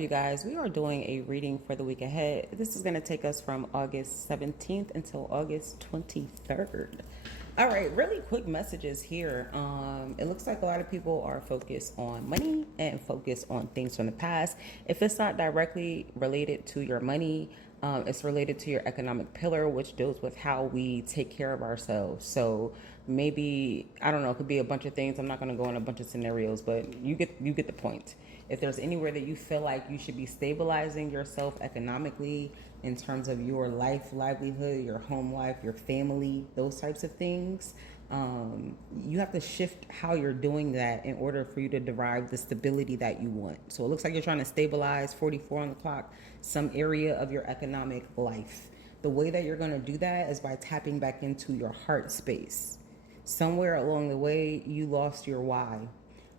you guys? We are doing a reading for the week ahead. This is going to take us from August 17th until August 23rd. All right, really quick messages here. It looks like a lot of people are focused on money and focused on things from the past. If it's not directly related to your money, it's related to your economic pillar, which deals with how we take care of ourselves. So maybe, I don't know, it could be a bunch of things. I'm not going to go in a bunch of scenarios, but you get the point. If there's anywhere that you feel like you should be stabilizing yourself economically in terms of your life, livelihood, your home life, your family, those types of things, you have to shift how you're doing that in order for you to derive the stability that you want. So it looks like you're trying to stabilize 44 on the clock, some area of your economic life. The way that you're going to do that is by tapping back into your heart space. Somewhere along the way, you lost your why.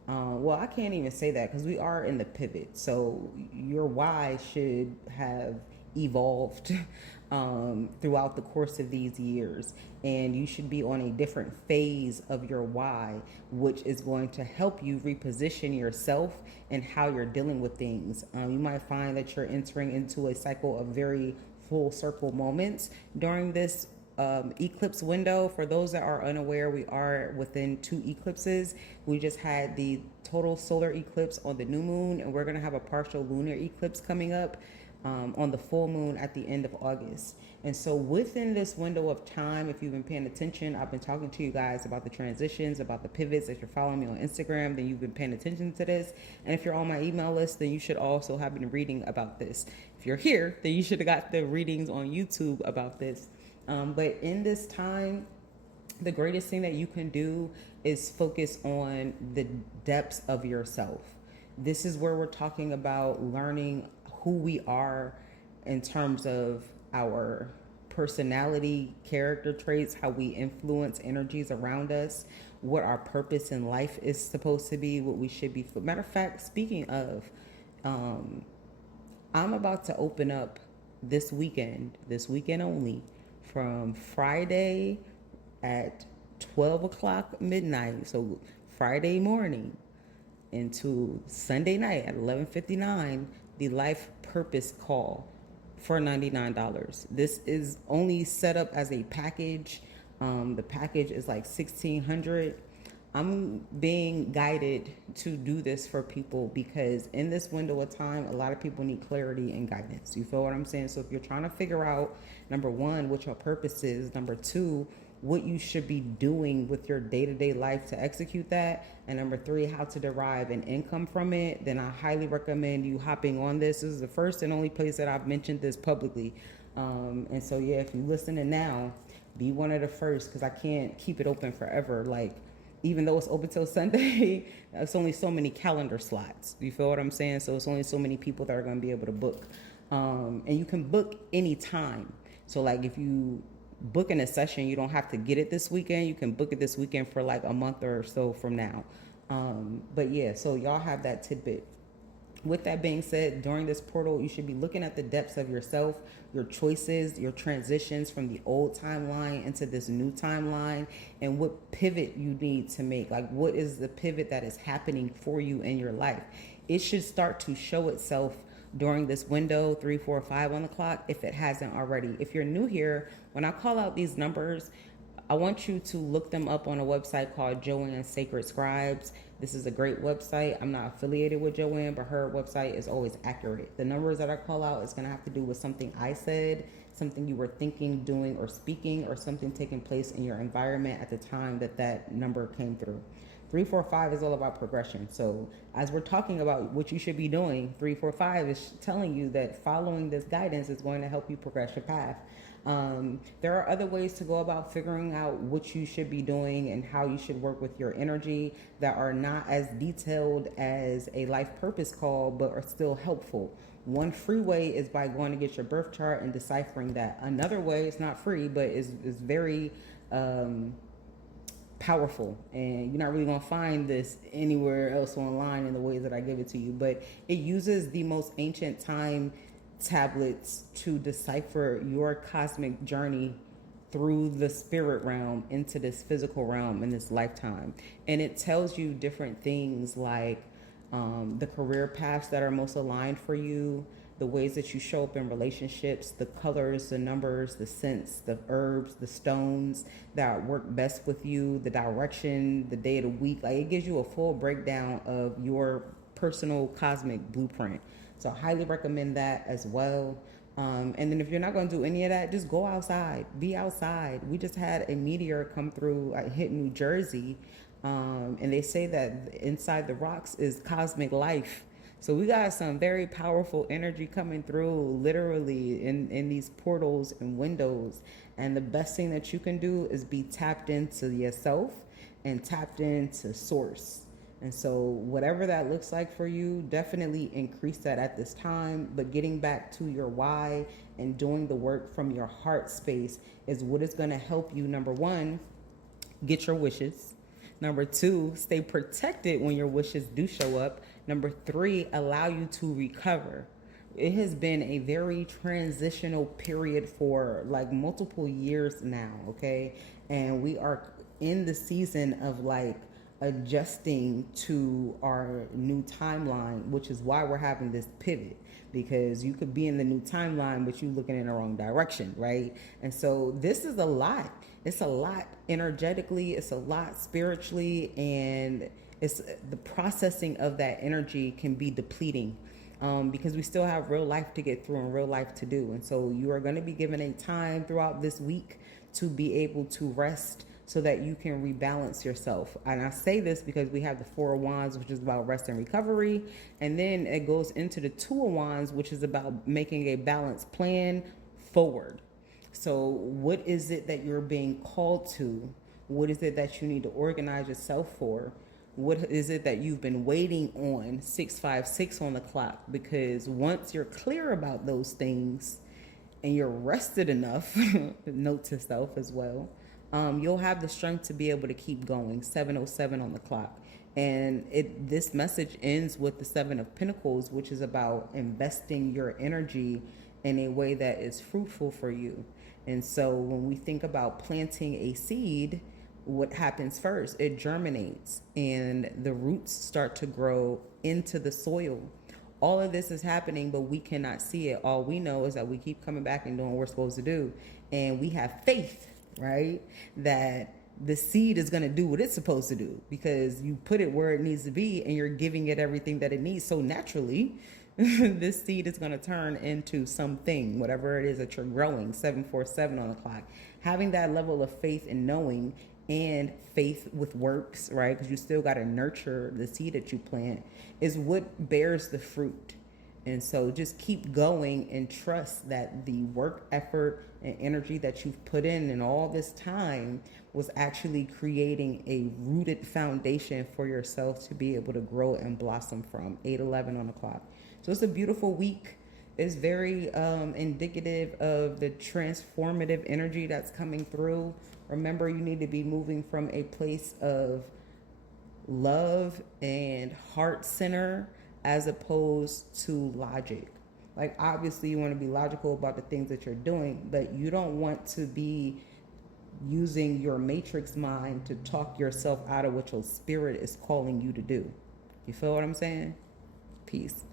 Well, I can't even say that because we are in the pivot. So your why should have evolved throughout the course of these years. And you should be on a different phase of your why, which is going to help you reposition yourself and how you're dealing with things. You might find that you're entering into a cycle of very full circle moments during this eclipse window. For those that are unaware, we are within 2 eclipses. We just had the total solar eclipse on the new moon, and we're going to have a partial lunar eclipse coming up on the full moon at the end of August. And so within this window of time, if you've been paying attention, I've been talking to you guys about the transitions, about the pivots. If you're following me on Instagram, then you've been paying attention to this. And if you're on my email list, then you should also have been reading about this. If you're here, then you should have got the readings on YouTube about this. But in this time, the greatest thing that you can do is focus on the depths of yourself. This is where we're talking about learning who we are in terms of our personality, character traits, how we influence energies around us, what our purpose in life is supposed to be, what we should be. Matter of fact, speaking of, I'm about to open up this weekend only, from Friday at 12 o'clock midnight, so Friday morning, into Sunday night at 11:59, the Life Purpose Call for $99. This is only set up as a package. The package is like $1,600. I'm being guided to do this for people because in this window of time, a lot of people need clarity and guidance. You feel what I'm saying? So if you're trying to figure out, number one, what your purpose is, number two, what you should be doing with your day-to-day life to execute that, and number three, how to derive an income from it, then I highly recommend you hopping on this. This is the first and only place that I've mentioned this publicly. And so, yeah, if you're listening now, be one of the first because I can't keep it open forever. Like, even though it's open till Sunday, it's only so many calendar slots. You feel what I'm saying? So it's only so many people that are going to be able to book. And you can book anytime. So like if you book in a session, you don't have to get it this weekend. You can book it this weekend for like a month or so from now. But yeah, so y'all have that tidbit. With that being said, during this portal, you should be looking at the depths of yourself, your choices, your transitions from the old timeline into this new timeline, and what pivot you need to make. Like, what is the pivot that is happening for you in your life? It should start to show itself during this window, 3, 4, 5 on the clock, if it hasn't already. If you're new here, when I call out these numbers, I want you to look them up on a website called Joanne Sacred Scribes. This is a great website. I'm not affiliated with Joanne, but her website is always accurate. The numbers that I call out is going to have to do with something I said, something you were thinking, doing, or speaking, or something taking place in your environment at the time that that number came through. 3, 4, 5 is all about progression. So as we're talking about what you should be doing, 3, 4, 5 is telling you that following this guidance is going to help you progress your path. There are other ways to go about figuring out what you should be doing and how you should work with your energy that are not as detailed as a life purpose call, but are still helpful. One free way is by going to get your birth chart and deciphering that. Another way, it's not free, but is very powerful, and you're not really going to find this anywhere else online in the ways that I give it to you, but it uses the most ancient time tablets to decipher your cosmic journey through the spirit realm into this physical realm in this lifetime. And it tells you different things like the career paths that are most aligned for you, the ways that you show up in relationships, the colors, the numbers, the scents, the herbs, the stones that work best with you, the direction, the day of the week. Like, it gives you a full breakdown of your personal cosmic blueprint. So I highly recommend that as well. And then if you're not going to do any of that, just go outside, be outside. We just had a meteor come through, hit New Jersey. And they say that inside the rocks is cosmic life. So we got some very powerful energy coming through literally in these portals and windows. And the best thing that you can do is be tapped into yourself and tapped into source. And so whatever that looks like for you, definitely increase that at this time. But getting back to your why and doing the work from your heart space is what is going to help you, number one, get your wishes. Number two, stay protected when your wishes do show up. Number three, allow you to recover. It has been a very transitional period for like multiple years now, okay? And we are in the season of like adjusting to our new timeline, which is why we're having this pivot, because you could be in the new timeline, but you're looking in the wrong direction, right? And so this is a lot. It's a lot energetically, it's a lot spiritually, and it's the processing of that energy can be depleting because we still have real life to get through and real life to do. And so you are going to be given a time throughout this week to be able to rest so that you can rebalance yourself. And I say this because we have the Four of Wands, which is about rest and recovery. And then it goes into the Two of Wands, which is about making a balanced plan forward. So what is it that you're being called to? What is it that you need to organize yourself for? What is it that you've been waiting on, 656 on the clock? Because once you're clear about those things and you're rested enough, note to self as well, you'll have the strength to be able to keep going, 707 on the clock. And this message ends with the Seven of Pentacles, which is about investing your energy in a way that is fruitful for you. And so when we think about planting a seed, what happens first? It germinates and the roots start to grow into the soil. All of this is happening, but we cannot see it. All we know is that we keep coming back and doing what we're supposed to do. And we have faith, right, that the seed is going to do what it's supposed to do because you put it where it needs to be and you're giving it everything that it needs. So naturally, this seed is going to turn into something, whatever it is that you're growing, 747 on the clock. Having that level of faith and knowing and faith with works, right? Because you still got to nurture the seed that you plant is what bears the fruit. And so just keep going and trust that the work, effort, and energy that you've put in all this time was actually creating a rooted foundation for yourself to be able to grow and blossom from. 811 on the clock. So it's a beautiful week. It's very indicative of the transformative energy that's coming through. Remember, you need to be moving from a place of love and heart center as opposed to logic. Like, obviously you want to be logical about the things that you're doing, but you don't want to be using your matrix mind to talk yourself out of what your spirit is calling you to do. You feel what I'm saying? Peace.